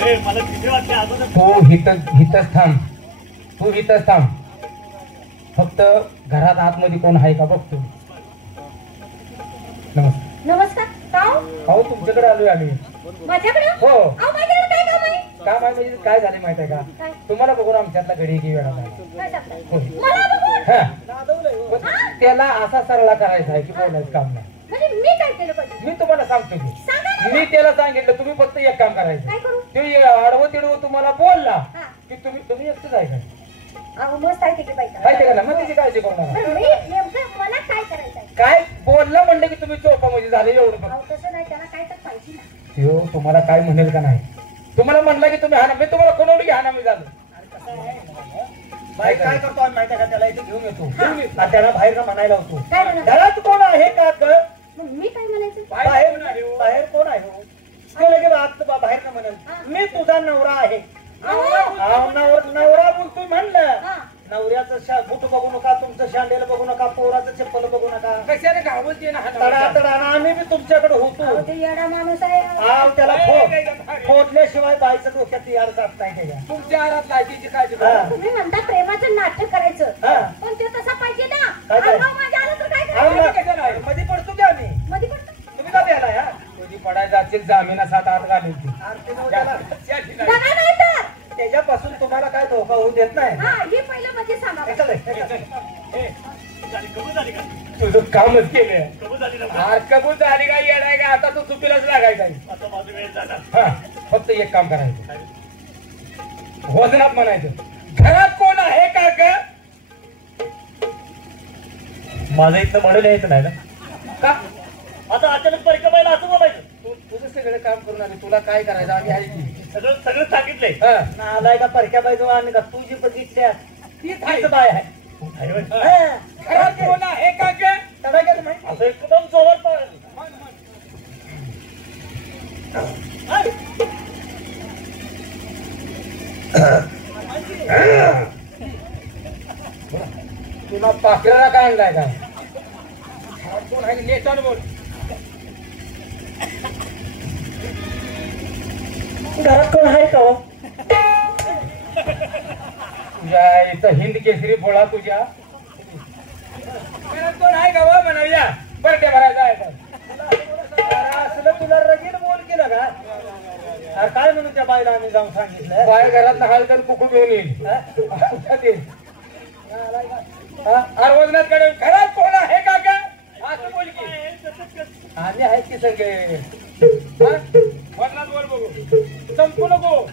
तू हितच थांब, तू हितच थांब. फक्त घरात आतमध्ये कोण आहे का बघतो. नमस्कार. नमस्कार. हो तुमच्याकडे आलोय आम्ही. माझ्याकडे? हो. माझ्याकडे काय काम आहे? काम आहे म्हणजे काय झाले माहित आहे का, तुम्हाला बघून आमच्यातला घडी की वेळा मला बघून? त्याला असा सरळा करायचा आहे की बोलायचं काम नाही. म्हणजे मी काय केलं पाहिजे? मी तुम्हाला सांगतो की मी त्याला सांगितलं तुम्ही फक्त एक काम करायचं. ते आडवं तिडवं तुम्हाला बोलला की तुम्ही एकटंच आहे का? अहो मस्त आहे किती पाहिजे माहिती का ना, मग त्याची काळजी करू नका. मला काय करायचं? काय बोलला म्हणलं की तुम्ही चोपामध्ये झाले एवढं. तसं नाही, त्याला काय तर पाहिजे ना. हो तुम्हाला काय म्हणेल का नाही, तुम्हाला म्हणलं की तुम्ही हाना, मी तुम्हाला कोणवली हाना मी झालो. बाई काय करतो आम्ही माहिती का, त्याला इथे घेऊन येतो आणि त्याला बाहेर म्हणायला होतो घरात कोण आहे का. मी काय म्हणायचं? बाहेर कोण आहे हो? तो लगेच आत बाहेर न म्हणेल मी तुझा नवरा आहे. नवरा बोलतोय म्हणलं. नवऱ्याचं बूट बघू नका, तुमचं शांडेल बघू नका, पोराचं चप्पल बघू नका. कशाने गावत ये ना तडा आम्ही बी तुमच्याकडे होतो. ते येडा माणूस आहे. त्याला फोडल्याशिवाय बाईचं डोक्यात यार जात नाही त्याच्या. तुमच्या आरात लायकीची काळजी. तुम्ही म्हणता प्रेमाचं नाटक करायचं, पण ते तसा पाहिजे ना. माझ्या आलं तर काय करायचं? मध्ये पडतो की आम्ही. मध्ये पडतो तुम्ही का द्यायला या कधी पडायचं असेल जामीना 7 आत घालेल ती. त्याच्यापासून तुम्हाला काय धोका होऊ देत नाही. हे पहिलं म्हणजे सांगा. तुझं कामच केलंय. कबूल झाली का येणार का, आता तू चुकीलाच लागायचा. फक्त एक काम करायचं, वजनात म्हणायचं घरात कोण आहे का ग. माझं इथं म्हणून यायचं नाही ना का. आता अचानक परिक्रमाला असं बोलायचं. तुझं सगळं काम करून आले, तुला काय करायचं आम्ही आहे की सगळं सांगितलंय. नालाय का परक्या बायजो आणि का तू जी बघितल्या तीच बाय आहे. घरात कोण आहे का ग. असं एकदम जोरात तुला पाखराला काय आणलाय का. कोण आहे नेटान बोल. घरात कोण आहे का. तुझ्या इथं हिंद केसरी बोळा तुझ्या घरात कोण आहे का म्हणूया. बरं ते भरायचं आहे असलं तुला रगील बोल केलं का. काय म्हणू त्या बाईला आम्ही जाऊन सांगितलं. बाय घरात हलकन कुकू घेऊन येईल. वजनात कडे घरात कोण आहे का ग. असं बोल की आम्ही आहेत की सगळे. वजनात बोल बघू, संपू नको.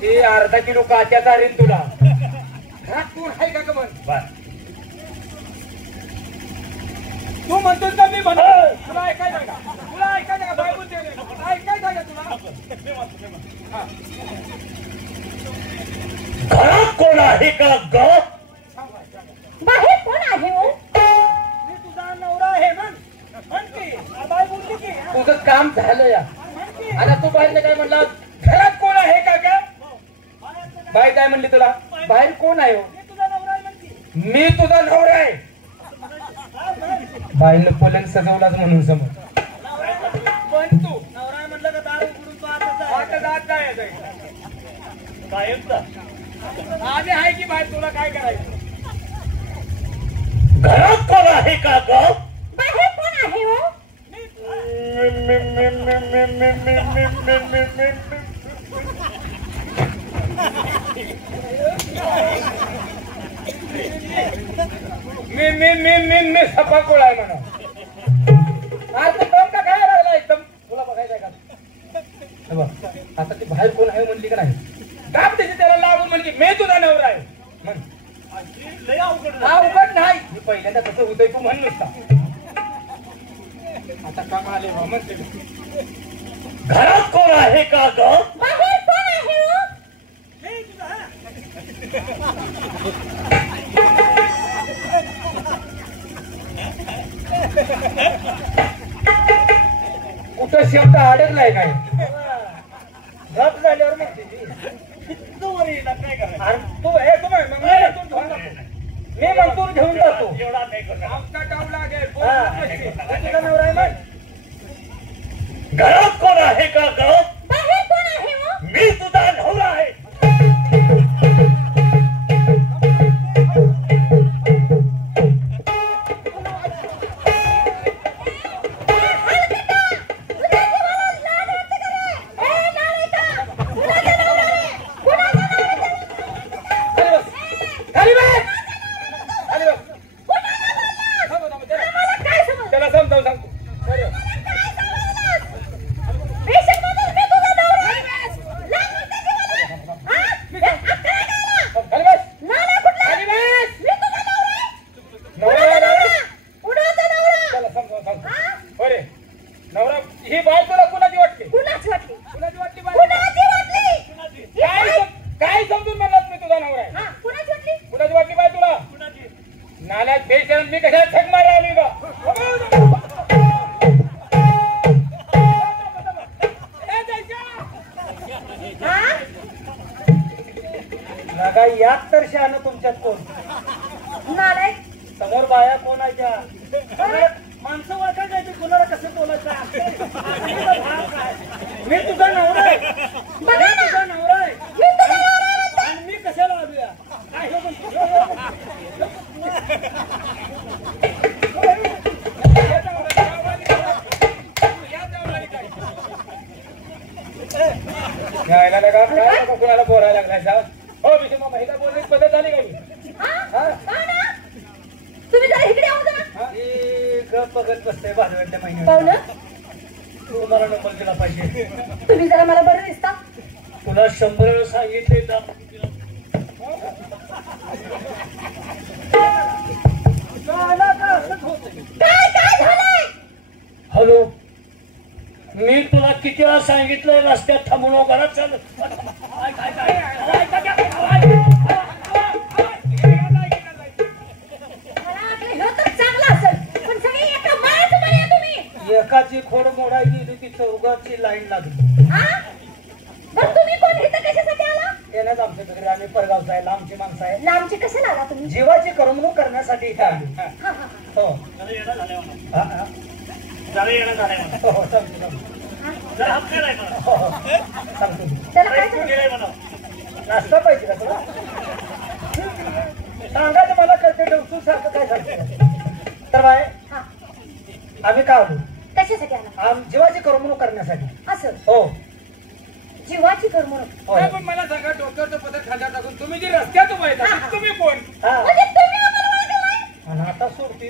ते अर्धा किलो काच्याचा हरीन तुला. घरात कोण आहे का ग म्हण. तू म्हणतोस का मी म्हणतो. तुला ऐकायचं का, तुला ऐकायचं का. बाय बोलते ऐकायचं का तुला. घरात कोण आहे का ग. बाहेर कोण आहे हो. मी तुझा नवरा आहे म्हणते. बाय बोलली की तुझं काम झालं या. आता तू बाहेर काय म्हणला. घरात कोण आहे का ग. बाई काय म्हणली तुला. बाहेर कोण आहे हो. मी तुझा नवरा आहे. बाईनं पोलन सजवलाच म्हणून समज. पण तू नवरा म्हटलं का दार उघडून पाहत जात जायचं कायमचा. आधी आहे की बाहेर तुला काय करायचं. घरात कोण आहे का ग. बाहेर कोण आहे हो. मी सपाकोळ आहे म्हणा. आज दम का काय लागला एकदम. तुला बघायचंय का. आता ती बाहेर कोण आहे म्हणली का नाही. दाब त्याची त्याला लागून म्हणली मी तुझा नवरा आहे म्हण. अवघड नाही. मी पहिल्यांदा कसं होतंय तू म्हण नुसता. आता काम आले म्हणते. घरात कोण आहे का ग. बाहेर कोण आहे हो. कुठं शब्द अडकलाय काय. रप झाल्यावर म्हणते तू वर येणार काय करायचं. तू हे तुम्ही घेऊन जातो. एवढा नाही करणार. आमचा डाव लागेल. हा. बोल. तुझा नवरा आहे ना? घरात कोण आहे का घरात? बाहेर कोण आहे हो? मी तुझा नवरा आहे. खाली बस. खाली बस. थांबव, थांबव. त्याला समजावून सांगतो. बरं. खाली बस. खाली बस. नवरा त्याला समजावून सांगतो. बरे नवरा ही बाय तुला कुणाची वाटते? कुणाची वाटली बाय? काय समजून म्हणलास मी तुझा नवरा आहे? कुणाची वाटली बाय तुला? नाल्यात बेशरम मी कशाला छक मारा आली का? लगा यात तर शहाणं तुमच्यात कोण? समोर बाया कोण आहे त्या? माणसं ओळखायला जायची कुणाला कसं बोलायचं? मी तुझा नवरा आहे. मी तुझा नवरा आहे. आणि मी कशाला आलोया? काय हे म्हणतो? यायला लगा काय नका कुणाला बोलायला लागलाय साहेब? हो मी तुम्हाला महिला बोलण्याची पद्धत झाली का ही? तुम्ही जरा इकडे येऊ जरा. हे गप बघत बसतंय भादव्याच्या महिन्यात. पाहुणं, तुम्हाला नंबर दिला पाहिजे. तुम्ही जरा मला बरं दिसता. तुला 100 वेळ सांगितले तर काय झालंय? हॅलो, मी तुला किती वेळा सांगितलंय रस्त्यात थांबून घरात चाल. मला वाटलं हे तर चांगलं असेल, पण सगळी एका माळ्यात उभे आहे तुम्ही. एकाची खोड मोडायची गेली की चौघाची लाईन लागली. हा? बरं तुम्ही कोण इथं कशासाठी आला? येण्याच आमच्या घरी आम्ही परगावचा आहे, लांबची माणसं आहे. लांबची कशाला आला तुम्ही? जीवाची करमणूक करण्यासाठी इथे आलो. हा, हा, हा. हो जरा येणं झालंय म्हणा. हा, हा. जरा येणं झालंय म्हणा. हो, हो, सांगतो, सांगतो. जरा हात केलाय म्हणा. हो, हो. सांगतो मी. त्याला काय तू झालं? गेलाय म्हणा. नाश्ता पाहिजे का तुला? सांगायचं मला करते तू सारखं काय सांगतो. तर बाय हा. आम्ही का आलो? कशासाठी आला? जीवाची करमणूक करण्यासाठी. असं हो जीवाची करमणूक. हो. नाही, पण मला सांगा डोक्यावरचं पदर खांद्यात टाकून तुम्ही जी रस्त्यात उभा आहे हा. तुम्ही कोण? हा. म्हणजे तुम्ही आम्हाला ओळखलं नाही? आणि आता सोडती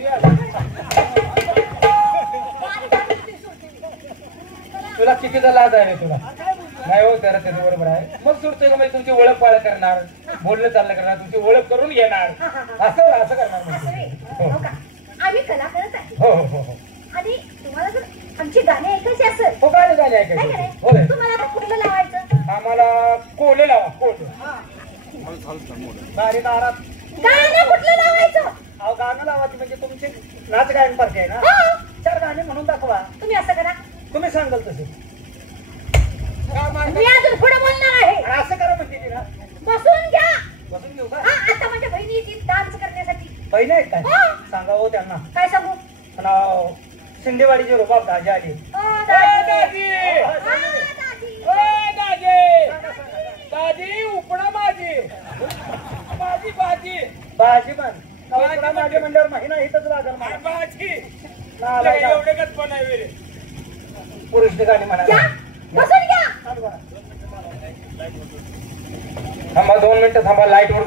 तुला चुकीचा लाज आहे रे तुला. नाही हो तर त्याचं बरोबर आहे. मग सुटतोय का म्हणजे तुमची ओळख पाळ करणार, बोलणं चालणं करणार, तुमची ओळख करून घेणार. हा, हा, हा. असं करणार असं म्हणजे. रे. हो का? आम्ही कलाकारच आहे. हो हो हो हो. आणि तुम्हाला जर आमची गाणी ऐकायची असेल हो गाणे गाणे काय ऐकायचे. हो रे. करायचं? तुम्हाला आता कुठलं लावायचं? आम्हाला कोले लावा कोले. बारी दारात गाणं कुठलं लावायचं? अहो गाणं लावायची म्हणजे तुमची नाच गायन पार्टी आहे ना. हा. 4 गाणे म्हणून दाखवा. तुम्ही असं करा, तुम्ही सांगाल तसे. मी अजून पुढे बोलणार आहे. आणि असं करा म्हणते ती ना. बसून घ्या. बसून घेऊ का? हा, आता माझ्या बहिणी येतील डान्स करण्यासाठी. बहिणी आहेत काय? हा. सांगा हो त्यांना. काय सांगू? नाव शिंदेवाडीचे रुबाब दाजी आले. दादी. हा, दादी. दादी दादी उपडा माझी माझी बाजी बाजी पण बाजी माझ्या माझ्या मंडळावर महिना इथंच लागल मला. बाजी नालायक. एवढे गत पण आहे रे. पुरुष गाणी घ्या. म्हणा. बसून घ्या. चालू करा. थांबा 2 मिनिटं थांबा लाईट वर